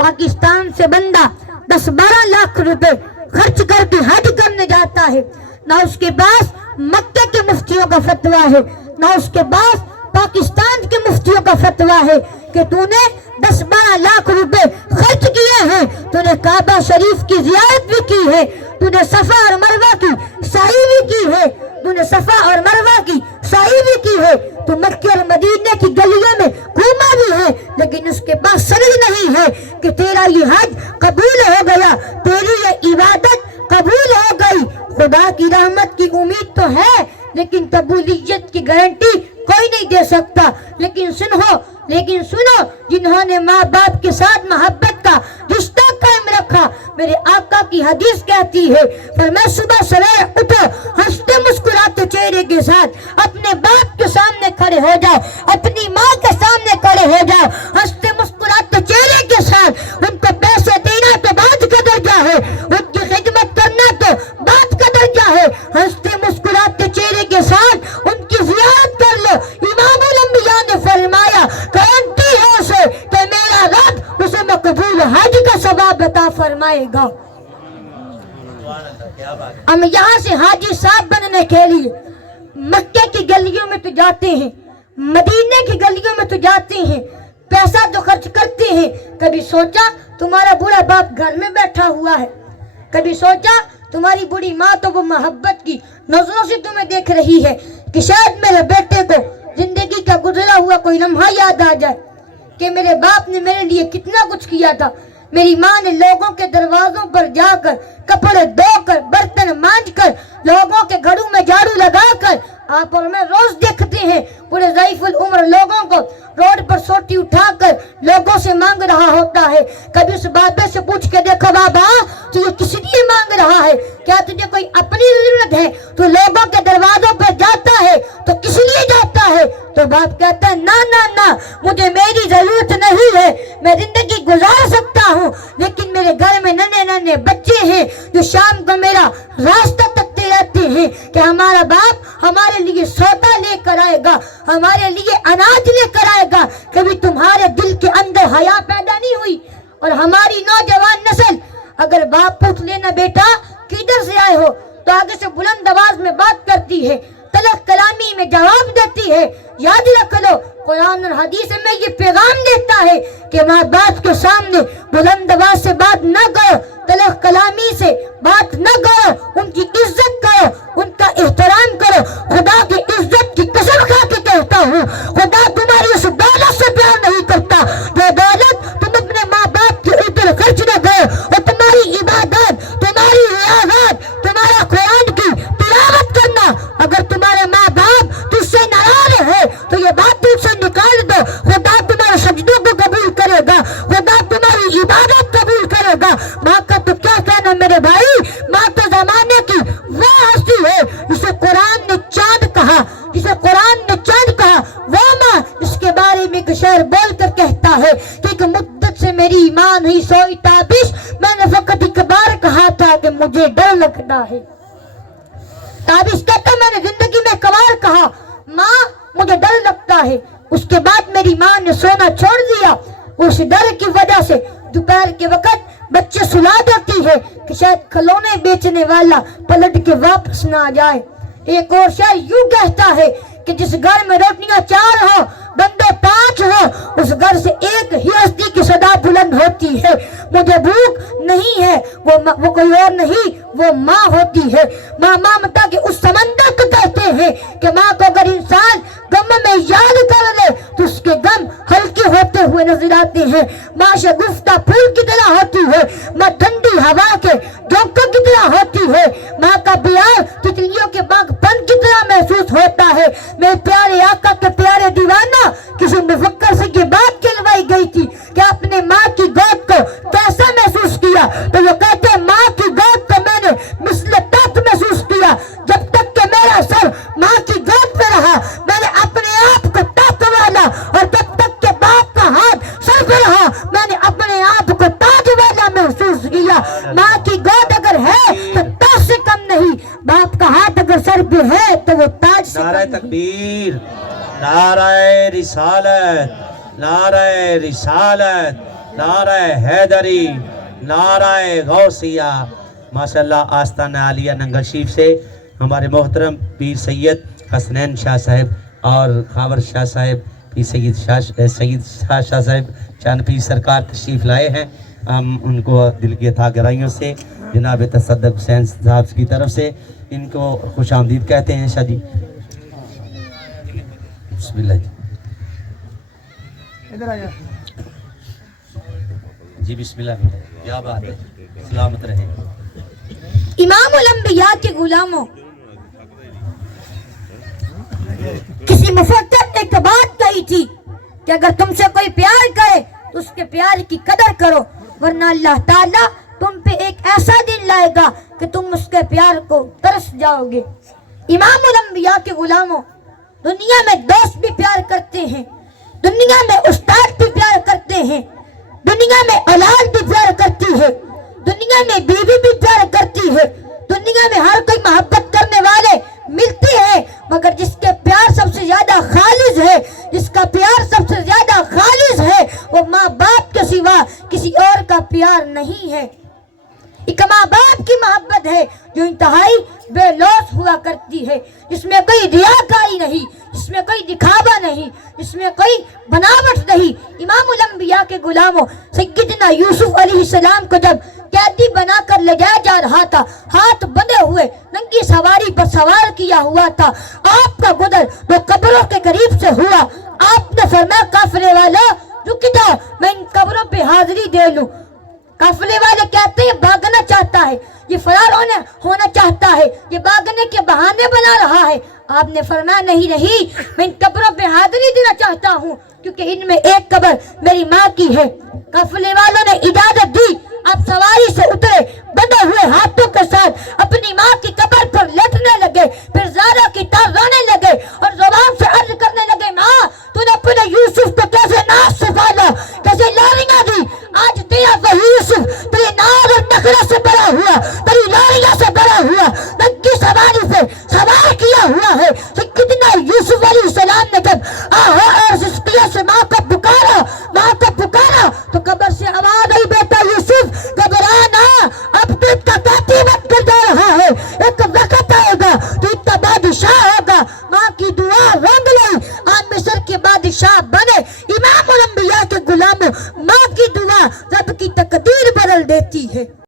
पाकिस्तान से बंदा 10-12 लाख रुपए खर्च करके हज करने जाता है, ना उसके पास मक्के के मुफ्तियों का फतवा है, ना उसके पास पाकिस्तान के मुफ्तियों का फतवा है कि तूने 10-12 लाख रुपए खर्च किए हैं, तूने काबा शरीफ की जियारत भी की है, तूने सफा और मरवा की साई भी की है, तूने सफा और मरवा की साई भी की है, तू मक्के और मदीने की गलियों में घूमा भी है, लेकिन उसके पास सनद नहीं है कि तेरा ये हज कबूल हो गया, तेरी ये इबादत कबूल हो गई। खुदा की रहमत की उम्मीद तो है, लेकिन कबूलियत की गारंटी कोई नहीं दे सकता। लेकिन सुनो, जिन्होंने माँ बाप के साथ मोहब्बत का रिश्ता कायम रखा, मेरे आका की हदीस कहती है, फरमाया सुबह सवेरे उठो, हंसते मुस्कुराते चेहरे के साथ अपने बाप के सामने खड़े हो जाओ, अपनी माँ के सामने खड़े हो जाओ, हंसते मुस्कुराते चेहरे के साथ। उनको पैसे देना तो बात का दर्जा है, उनकी खिदमत करना तो बात का दर्जा है। हंसते मुस्कुराते चेहरे के साथ उनकी जियारत कर लो। इमामुल अंबिया ने फरमाया गारंटी है उसे कि मेरा रब उसे मकबूल हज का सवाब अता फरमाएगा। हम यहाँ से हाजी साहब बनने के लिए मक्के की गलियों में तो जाते हैं, मदीने की गलियों में तो जाते हैं, पैसा तो खर्च करते हैं। कभी सोचा तुम्हारा बूढ़ा बाप घर में बैठा हुआ है, कभी सोचा तुम्हारी बूढ़ी माँ तो वो मोहब्बत की नजरों से तुम्हें देख रही है कि शायद मेरे बेटे को जिंदगी का गुजरा हुआ कोई लम्हा याद आ जाए कि मेरे बाप ने मेरे लिए कितना कुछ किया था। मेरी माँ ने लोगों के दरवाजों पर जाकर कपड़े धोकर बर्तन मांजकर लोगों के घरों में झाड़ू लगाकर आप और मैं रोज देखते हैं पूरे ज़ईफुल उम्र लोगों को रोड पर सोटी उठाकर लोगों से मांग रहा होता है। कभी उस बाबे से पूछ के देखो बाबा तू ये किस लिए मांग रहा है, क्या तुझे कोई अपनी जरूरत है, तू लोगों के दरवाजों पर जाता है तो किस लिए जाता है? तो बाप कहता है ना ना ना, मुझे मेरी जरूरत नहीं है, मैं जिंदगी गुजार सकता हूँ, लेकिन मेरे घर में नन्हे नन्हे बच्चे हैं जो शाम को मेरा रास्ता तकते रहते हैं कि हमारा बाप हमारे लिए सौदा लेकर आएगा, हमारे लिए अनाज लेकर आएगा। कभी तुम्हारे दिल के अंदर हया पैदा नहीं हुई? और हमारी नौजवान नस्ल अगर बाप पूछ लेना बेटा किधर से आए हो तो आगे से बुलंद आवाज में बात करती है, तलक कलामी में जवाब देती है। याद रख लो कुरान और हदीस में ये पैगाम देता है कि माँ बाप के सामने बुलंद आवाज से बात न करो, तलक कलामी से बात न करो, उनकी इज्जत करो, उनका एहतराम करो। खुदा की इज्जत की कसम खा के कहता हूँ, खुदा तुम्हारी उस दौलत से प्यार नहीं करता जो दौलत तुम अपने माँ बाप के ऊपर खर्च न करो। और तुम्हारी इबादत, तुम्हारी रियाजत, तुम्हारा कुरान की तिलावत करना, अगर तुम्हारे माँ बाप तुझसे नाराज है तो ये बात तुझसे निकाल दो। खुदा तुम्हारे सजदों को कबूल करेगा, खुदा तुम्हारी इबादत कबूल करेगा। माँ का तो क्या कहना मेरे भाई, माँ तो जमाने की वो हस्ती है जिसे कुरान ने चांद कहा, जिसे कुरान ने चांद कहा, वो माँ इसके बारे में एक शेर बोल कर कहता है कि एक मुद्दत से मेरी माँ नहीं सोई ताबिश, मैंने फकत एक बार कहा था कि मुझे डर लगता है। ताबिश कहता मैंने जिंदगी में कबार कहा माँ मुझे डर लगता है, उसके बाद मेरी माँ ने सोना छोड़ दिया। उस डर की वजह से दोपहर के वक्त बच्चे सुला देती है कि शायद खिलौने बेचने वाला पलट के वापस ना आ जाए। एक और शायर यूं कहता है कि जिस घर में रोटियां 4 हो बंदे 5 हो, उस घर से एक ही हस्ती की सदा बुलंद होती है, मुझे भूख नहीं है, वो कोई और नहीं, वो माँ होती है। माँ ममता के उस समंदर को कहते हैं कि माँ को अगर इंसान गम में याद कर ले तो उसके गम हल्के होते हुए नजर आते हैं। माँ शगुफ्ता फूल की तरह होती है, माँ ठंडी हवा के झोंकों की तरह होती है, माँ का प्यार तितलियों के बागपन की तरह महसूस होता है। मेरे प्यारे आका के प्यारे दीवाना किसी मुफक्कर से ये बात कहलवाई गई थी कि अपने माँ की गोद को कैसा महसूस किया, तो वो कहते हैं माँ की गोद को मैंने मिस्ल तख्त महसूस किया। जब तक कि मेरा सर माँ की गोद में रहा मैंने अपने आप को तख्त वाला, और जब तक के बाप का हाथ सर पे रहा मैंने अपने आप को ताज वाला महसूस किया। माँ की गोद अगर है तो ताज से कम नहीं, बाप का हाथ अगर सर पे है तो वो ताज से नारे तकबीर, नारे रिसालत, नारे रिसालत। नारा हैदरी, नारा गौसिया। माशाल्लाह आस्ताना आलिया नंगल शरीफ से हमारे मोहतरम पीर सैयद हसनैन शाह साहब और खावर शाह साहब, पीर सैयद शाह साहब चांद पीर सरकार तशरीफ़ लाए हैं। हम उनको दिल की अता गहराइयों से जनाब तसद्दुक़ हुसैन साहब की तरफ से इनको खुश आमदीद कहते हैं। शाह जी बिस्मिल्लाह जी। जी बिस्मिल्लाह, क्या बात है, सलामत रहे। इमामुल अंबिया के गुलामों, किसी मुफक्किर ने एक बात कही थी कि अगर तुमसे कोई प्यार करे तो उसके प्यार की कदर करो, वरना अल्लाह ताला तुम पे एक ऐसा दिन लाएगा कि तुम उसके प्यार को तरस जाओगे। इमामुल अंबिया के गुलामों, दुनिया में दोस्त भी प्यार करते हैं, दुनिया में उस्ताद भी प्यार करते हैं, दुनिया में औलाद भी प्यार करती है, दुनिया में बीवी भी प्यार करती है, दुनिया में हर कोई मोहब्बत करने वाले मिलते हैं, मगर जिसके प्यार सबसे ज्यादा खालिस है, जिसका प्यार सबसे ज्यादा खालिस है, वो माँ बाप के सिवा किसी और का प्यार नहीं है। एक माँ बाप की मोहब्बत है जो इंतहाई बेलौस हुआ करती है, जिसमें कोई रियाकारी नहीं, जिसमें कोई दिखावा नहीं, जिसमें कोई बनावट नहीं। इमामुल अंबिया के गुलामों, सैयदना यूसुफ अलैहिस्सलाम को जब कैदी बनाकर ले जाया जा रहा था, हाथ बंधे हुए नंगी सवारी पर सवार किया हुआ था, आपका गुजर वो कब्रों के करीब से हुआ। आपने फरमाया काफिले वाला रुक जाओ, मैं इन कब्रों पे हाजिरी दे लूं। काफिले वाले कहते हैं भागना चाहता है, ये फरार होना चाहता है, ये भागने के बहाने बना रहा है। आपने फरमाया नहीं, मैं इन कब्रों पे हाजिरी देना चाहता हूँ, क्योंकि इनमें एक कब्र मेरी माँ की है। काफिले वालों ने इजाजत दी, आप सवारी से उतरे, बंधे हुए हाथों के साथ अपनी माँ की कब्र पर लेटने लगे, फिर ज़ारा की तरह रोने लगे और ज़ुबान से अर्ज करने लगे, माँ तूने अपने यूसुफ को कैसे नाश से पाला, कैसे लारियां दी। आज तेरा वही यूसुफ तेरी नाज और नखरे से बड़ा हुआ, तेरी लारियां से बड़ा हुआ, नंगी सवारी